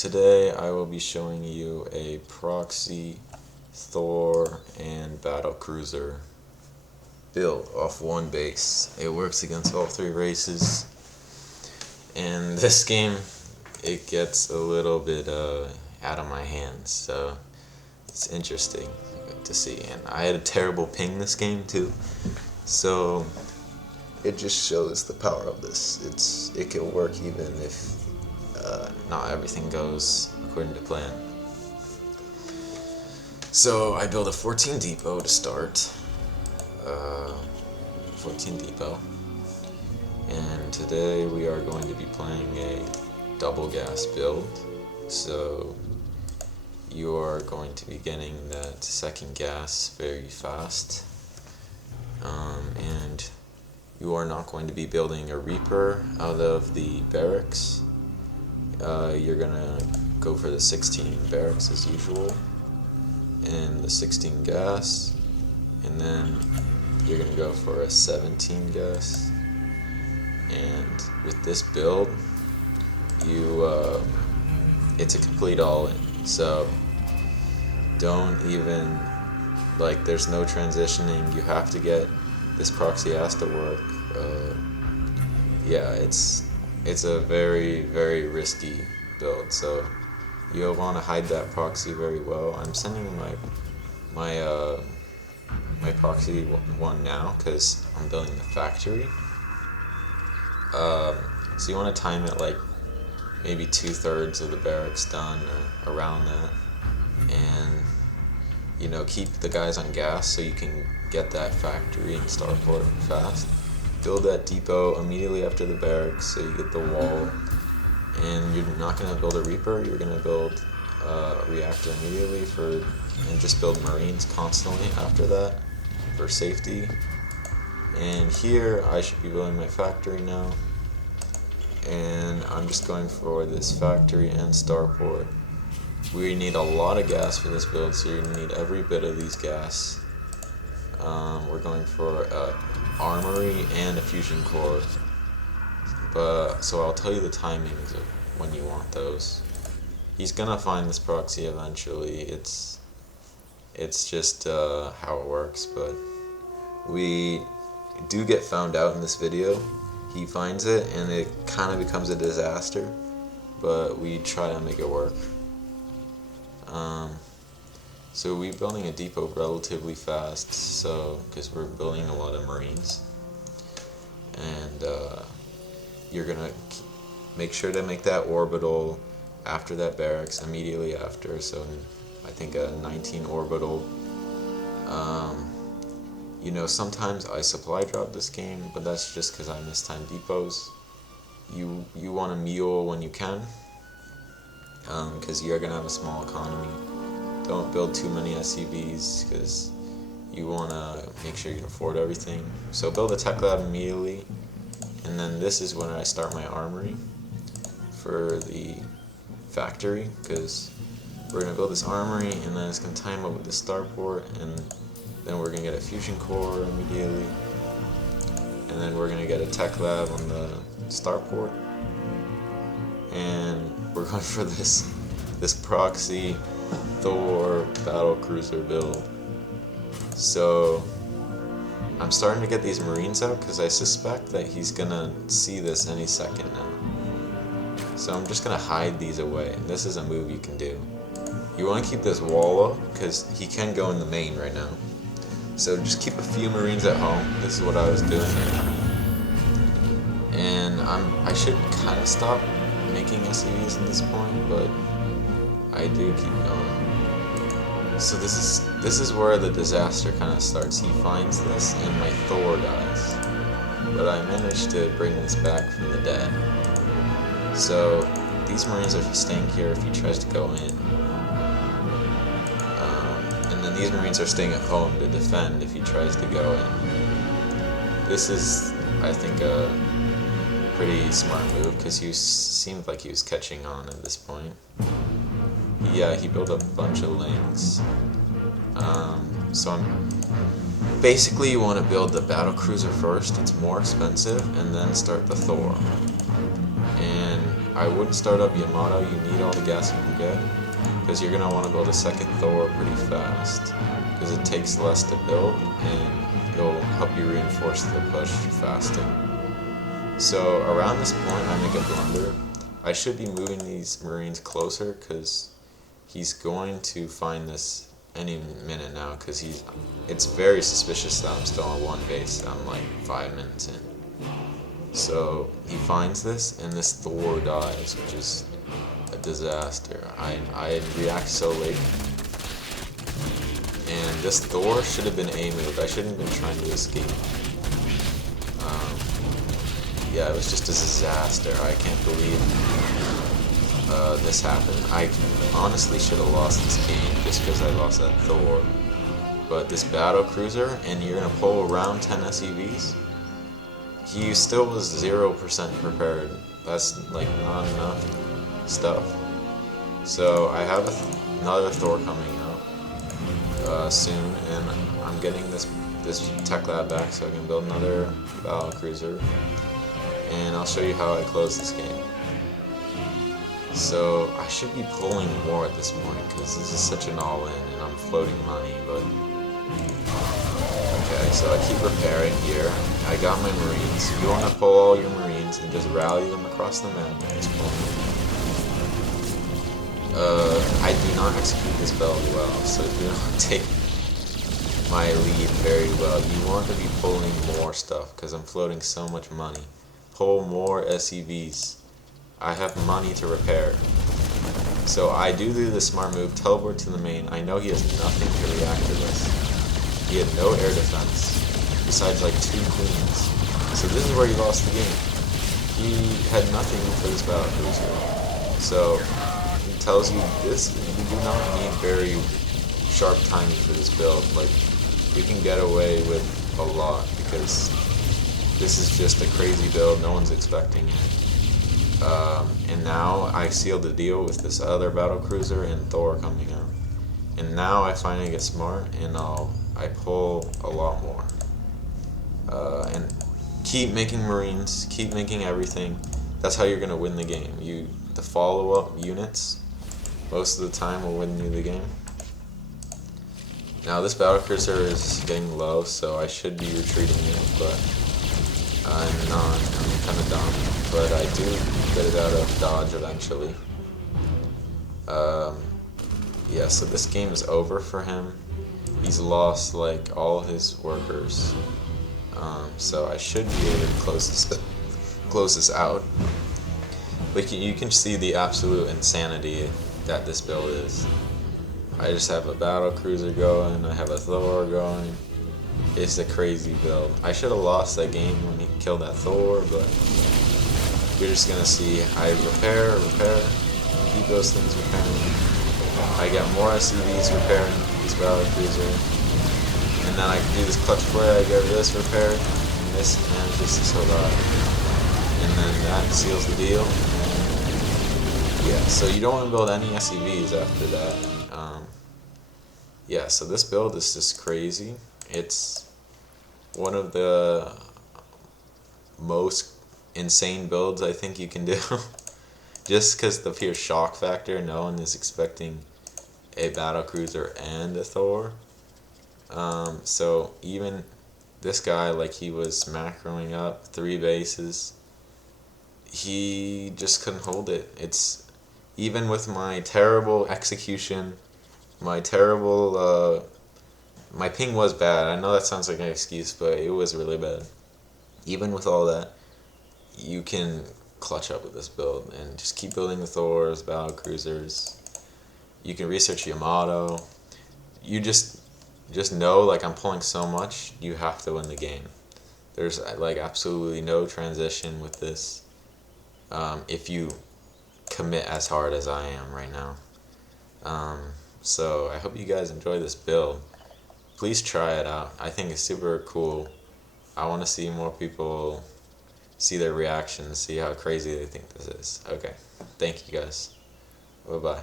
Today I will be showing you a Proxy, Thor, and Battlecruiser build off one base. It works against all three races, and this game it gets a little bit out of my hands, so it's interesting to see. And I had a terrible ping this game too, so it just shows the power of this. It can work even if not everything goes according to plan. So I built a 14 depot to start. 14 depot. And today we are going to be playing a double gas build. So you are going to be getting that second gas very fast. And you are not going to be building a Reaper out of the barracks. You're gonna go for the 16 barracks as usual, and the 16 gas, and then you're gonna go for a 17 gas. And with this build, it's a complete all-in. So don't even, there's no transitioning. You have to get this proxy has to work. Yeah, it's a very, very risky build, so you'll want to hide that proxy very well. I'm sending my proxy one now because I'm building the factory. So you want to time it maybe 2/3 of the barracks done or around that, and keep the guys on gas so you can get that factory and starport fast. Build that depot immediately after the barracks so you get the wall. And you're not going to build a Reaper, you're going to build a reactor immediately and just build Marines constantly after that for safety. And here I should be building my factory now. And I'm just going for this factory and starport. We need a lot of gas for this build, so you're going to need every bit of these gas. We're going for armory and a fusion core, so I'll tell you the timings of when you want those. He's gonna find this proxy eventually. It's just how it works, but we do get found out in this video. He finds it and it kind of becomes a disaster, but we try to make it work. So we're building a depot relatively fast, because we're building a lot of Marines. And you're gonna make sure to make that orbital after that barracks, immediately after. So I think a 19 orbital. Sometimes I supply drop this game, but that's just because I mistime depots. You want to mule when you can, because you're gonna have a small economy. Don't build too many SCVs because you want to make sure you can afford everything. So build a tech lab immediately, and then this is when I start my armory for the factory, because we're going to build this armory and then it's going to time up with the starport, and then we're going to get a fusion core immediately, and then we're going to get a tech lab on the starport, and we're going for this proxy Thor Battlecruiser build. So I'm starting to get these Marines out because I suspect that he's gonna see this any second now. So I'm just gonna hide these away, and this is a move you can do. You want to keep this wall up because he can go in the main right now. So just keep a few Marines at home. This is what I was doing, and I should kind of stop making SCVs at this point, but I do keep going. So this is where the disaster kind of starts. He finds this and my Thor dies, but I managed to bring this back from the dead. So these Marines are staying here if he tries to go in, and then these Marines are staying at home to defend if he tries to go in. This is, I think, a pretty smart move because he seemed like he was catching on at this point. Yeah, he built a bunch of links. So basically you want to build the Battlecruiser first, it's more expensive, and then start the Thor. And I wouldn't start up Yamato. You need all the gas you can get, because you're gonna want to build a second Thor pretty fast, because it takes less to build and it'll help you reinforce the push faster. So around this point, I make a blunder. I should be moving these Marines closer, because he's going to find this any minute now, because it's very suspicious that I'm still on one base. I'm like 5 minutes in. So he finds this, and this Thor dies, which is a disaster. I react so late. And this Thor should have been A-moved. I shouldn't have been trying to escape. Yeah, it was just a disaster. I can't believe this happened. I honestly should have lost this game just because I lost that Thor. But this Battlecruiser, and you're going to pull around 10 SEVs? He still was 0% prepared. That's like not enough stuff. So I have another Thor coming out soon, and I'm getting this tech lab back so I can build another Battlecruiser, and I'll show you how I close this game. So I should be pulling more at this point because this is such an all-in, and I'm floating money, but okay, so I keep repairing here. I got my Marines. You want to pull all your Marines and just rally them across the map at this point. I do not execute this build well, so do not take my lead very well. You want to be pulling more stuff because I'm floating so much money. Pull more SEVs. I have money to repair. So I do the smart move, teleport to the main. I know he has nothing to react to this. He had no air defense, besides like 2 queens. So this is where he lost the game. He had nothing for this Battlecruiser. So it tells you this, you do not need very sharp timing for this build. Like, you can get away with a lot because this is just a crazy build, no one's expecting it. And now I sealed the deal with this other Battlecruiser and Thor coming out. And now I finally get smart, and I pull a lot more. And keep making Marines, keep making everything. That's how you're gonna win the game. The follow-up units, most of the time, will win you the game. Now this Battlecruiser is getting low, so I should be retreating it, but I'm not. I'm kind of dumb, but I do get it out of dodge eventually. Yeah, so this game is over for him. He's lost like all his workers, so I should be able to close this out. But you can see the absolute insanity that this build is. I just have a Battlecruiser going, I have a Thor going. It's a crazy build. I should have lost that game when he killed that Thor, but you're just gonna see I repair, keep those things repairing. I get more SCVs repairing this Battlecruiser, and then I can do this clutch play. I get this repaired, and this manages to survive, and then that seals the deal. Yeah, so you don't want to build any SCVs after that. Yeah, so this build is just crazy. It's one of the most insane builds I think you can do. Just because the pure shock factor, no one is expecting a Battlecruiser and a Thor. So even this guy, like, he was macroing up 3 bases. He just couldn't hold it. It's even with my terrible execution, my terrible my ping was bad. I know that sounds like an excuse, but it was really bad. Even with all that, you can clutch up with this build and just keep building the Thors, Battlecruisers. You can research Yamato. You just know, like, I'm pulling so much, you have to win the game. There's like absolutely no transition with this if you commit as hard as I am right now. So I hope you guys enjoy this build. Please try it out. I think it's super cool. I want to see more people see their reactions, see how crazy they think this is. Okay, thank you guys. Bye-bye.